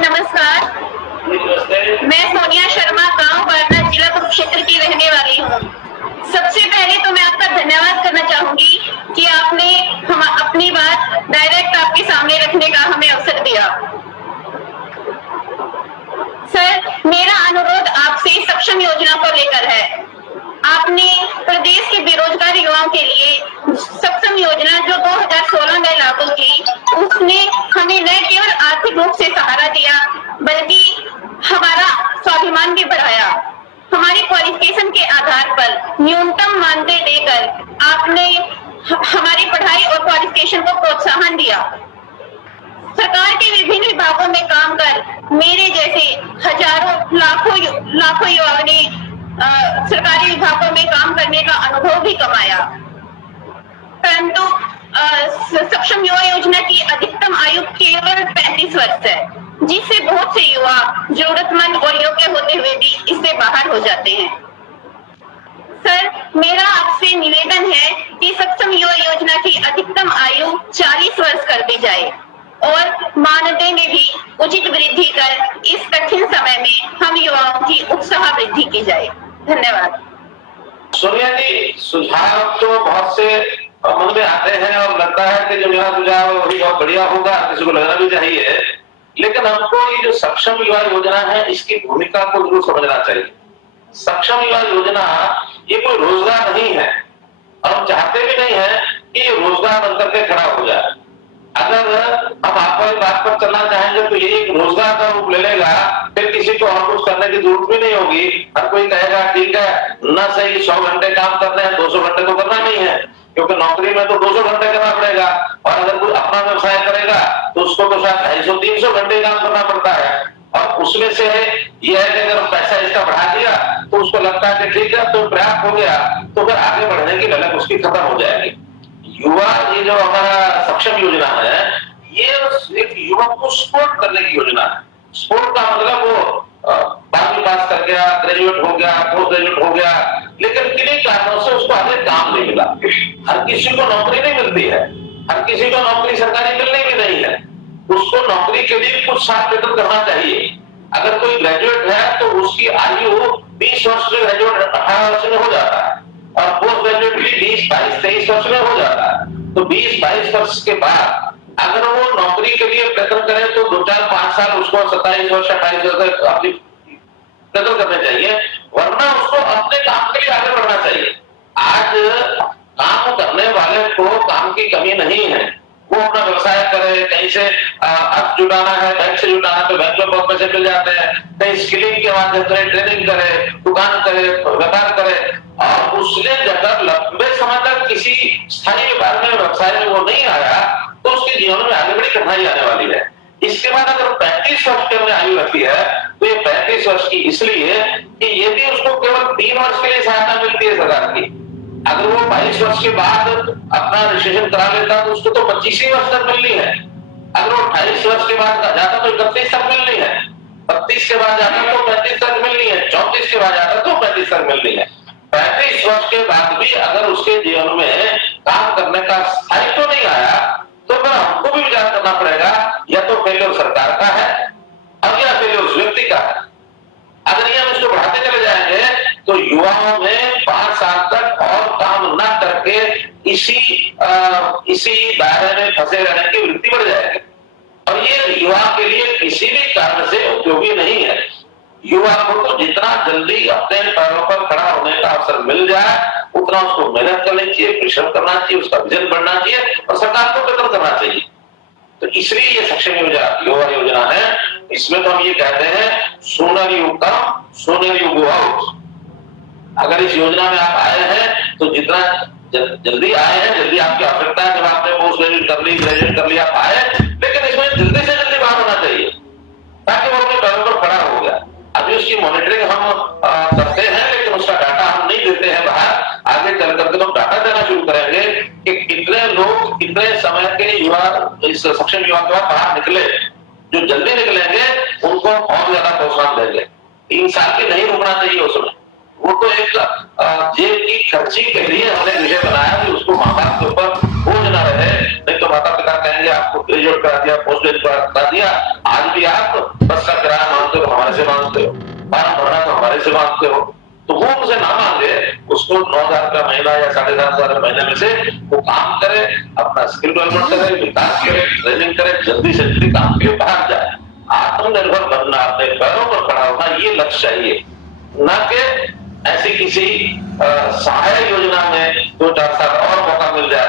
नमस्कार। मैं सोनिया शर्मा, गांव वारणा, जिला कुरुक्षेत्र की रहने वाली हूँ। सबसे पहले तो मैं आपका धन्यवाद करना चाहूंगी कि आपने हम अपनी बात डायरेक्ट आपके सामने रखने का हमें अवसर दिया। सर, मेरा अनुरोध आपसे सक्षम योजना को लेकर है। आपने प्रदेश के बेरोजगार युवाओं के लिए सक्षम योजना जो 2016 में लागू की, उसने हमें न केवल आर्थिक रूप से सहारा दिया बल्कि हमारा स्वाभिमान भी बढ़ाया। हमारी क्वालिफिकेशन के आधार पर न्यूनतम मानदेय देकर आपने हमारी पढ़ाई और क्वालिफिकेशन को प्रोत्साहन दिया। सरकार के विभिन्न विभागों में काम कर मेरे जैसे हजारों लाखों युवाओं ने सरकारी विभागों में काम करने का अनुभव भी कमाया। परंतु सक्षम युवा योजना की अधिकतम आयु केवल 35 वर्ष है, जिससे बहुत से युवा जरूरतमंद और योग्य होते हुए भी इससे बाहर हो जाते हैं। सर, मेरा आपसे निवेदन है कि सक्षम युवा योजना की अधिकतम आयु 40 वर्ष कर दी जाए और मानदेय में भी उचित वृद्धि कर इस कठिन समय में हम युवाओं की उत्साह वृद्धि की जाए। धन्यवाद। सोनिया जी, सुझाव तो बहुत से मन में आते हैं और लगता है कि जो मेरा सुझाव है वही बहुत बढ़िया होगा, किसी को लगना भी चाहिए, लेकिन हमको ये जो सक्षम युवा योजना है इसकी भूमिका को जरूर समझना चाहिए। सक्षम युवा योजना ये कोई रोजगार नहीं है और हम चाहते भी नहीं है कि ये रोजगार बनकर के खड़ा हो जाए। अगर हम आप वाली बात पर चलना चाहेंगे तो ये एक रोजगार का रूप ले लेगा, फिर किसी को और कुछ करने की जरूरत भी नहीं होगी। हर कोई कहेगा ठीक है, ना सही 100 घंटे काम करने हैं, 200 घंटे तो करना नहीं है, क्योंकि नौकरी में तो 200 घंटे करना पड़ेगा और अगर कोई अपना व्यवसाय करेगा तो उसको तो शायद 250-300 घंटे काम करना पड़ता है। और उसमें से यह है कि अगर पैसा इसका बढ़ा दिया तो उसको लगता है कि ठीक है तो पर्याप्त हो गया, तो फिर आगे बढ़ने की ललक उसकी खत्म हो जाएगी। युवा ये जो हमारा सक्षम योजना है ये एक युवक को सपोर्ट करने की योजना है। सपोर्ट का मतलब वो 12वीं पास कर गया, ग्रेजुएट हो गया, पोस्ट ग्रेजुएट हो गया, लेकिन किन्हीं कारणों से उसको आगे काम नहीं मिला। हर किसी को नौकरी नहीं मिलती है, हर किसी को नौकरी सरकारी मिलने की नहीं है। उसको नौकरी के लिए कुछ साल वेतन करना चाहिए। अगर कोई ग्रेजुएट है तो उसकी आयु 20 वर्ष में ग्रेजुएट 18 वर्ष में हो जाता है और पोस्ट ग्रेजुएट भी 20, 22, 23 वर्ष में हो जाता है। तो 20, 22 वर्ष के बाद अगर वो नौकरी के लिए प्रयत्न करे तो 2, 4, 5 साल उसको 27 वर्ष 28 वर्ष तक अपनी प्रयत्न करने चाहिए, वरना उसको अपने काम के लिए आगे बढ़ना चाहिए। आज काम करने वाले को काम की कमी नहीं है, वो अपना व्यवसाय करे, कहीं से अर्थ जुटाना है, बैंक से जुटाना है तो बैंक में बहुत पैसे मिल जाते हैं, कहीं स्किलिंग के माध्यम से ट्रेनिंग करे, दुकान करे, व्यापार करे, और उसने जब लंबे समय तक किसी स्थायी व्यापार में व्यवसाय में वो नहीं आया तो उसके जीवन में आगे बड़ी कठिनाई आने वाली है। इसके बाद अगर 35 वर्ष की हमने आयु रखी है तो ये 35 वर्ष की इसलिए कि ये भी उसको केवल 3 वर्ष के लिए सहायता मिलती है सरकार की। अगर वो 22 वर्ष के बाद अपना रजिस्ट्रेशन करा लेता तो उसको तो 25 वर्ष तक मिलनी है। अगर वो 28 वर्ष के बाद जाता तो 31 तक मिलनी है, 32 के बाद जाता तो 35 तक मिलनी है, 34 के बाद जाता तो 35 तक मिलनी है। 35 वर्ष के बाद भी अगर उसके जीवन में काम करने का स्थायित्व तो नहीं आया तो फिर हमको भी विचार करना पड़ेगा, या तो फेलियर सरकार का है और या फेलियर उस व्यक्ति का है। अगर ये हम इसको बढ़ाते चले जाएंगे तो युवाओं में 5 साल तक और काम न करके इसी दायरे में फंसे रहने की वृत्ति बढ़ जाएगी और ये युवा के लिए किसी भी कारण से उपयोगी नहीं है। युवा को तो जितना जल्दी अपने पैरों पर खड़ा होने का अवसर मिल जाए उतना उसको मेहनत करनी चाहिए, परिश्रम करना चाहिए, उसका विजन बढ़ना चाहिए और सरकार को कदम करना चाहिए। तो इसलिए ये सक्षम युवा योजना है। इसमें तो हम ये कहते हैं सोनर युग कम, सोनर युग आउट। अगर इस योजना में आप आए हैं तो जितना जल्दी आए हैं, जल्दी आपकी आवश्यकता है, जब आपने पोस्ट ग्रेजुएट कर ली, ग्रेजुएट कर लिया, आप आए, लेकिन इसमें जल्दी से जल्दी बाहर होना चाहिए ताकि वो अपने पैरों पर खड़ा हो गया। अभी उसकी मॉनिटरिंग हम करते हैं लेकिन उसका डाटा हम नहीं देते हैं बाहर। आगे चल करके तो डाटा देना शुरू करेंगे कि कितने लोग कितने समय के युवा इस सक्षम युवा के बाद बाहर निकले। जो जल्दी निकलेंगे उनको और ज्यादा प्रोत्साहन देंगे। 3 साल की नहीं रुकना चाहिए उसमें। वो तो एक जेब की खर्ची के लिए हमने विषय बनाया कि उसको माँ बाप के ऊपर बोझ न रहे। नहीं तो माता पिता कहेंगे आपको ग्रेजुएट करा दिया, पोस्ट ग्रेजुएट करा दिया, आज भी आप बस हमारे से मांगते हो, तो वो उनसे ना मांगे, उसको 9,000 का महीना या 7,500 का महीने में से वो काम करे, अपना स्किल डेवलपमेंट करे, विकास करे, ट्रेनिंग करे, जल्दी से जल्दी काम के बाहर जाए। आत्मनिर्भर बनना, अपने पैरों पर खड़ा होना, ये लक्ष्य चाहिए, न कि ऐसी किसी सहायक योजना में 2-4 साल और मौका मिल जाए।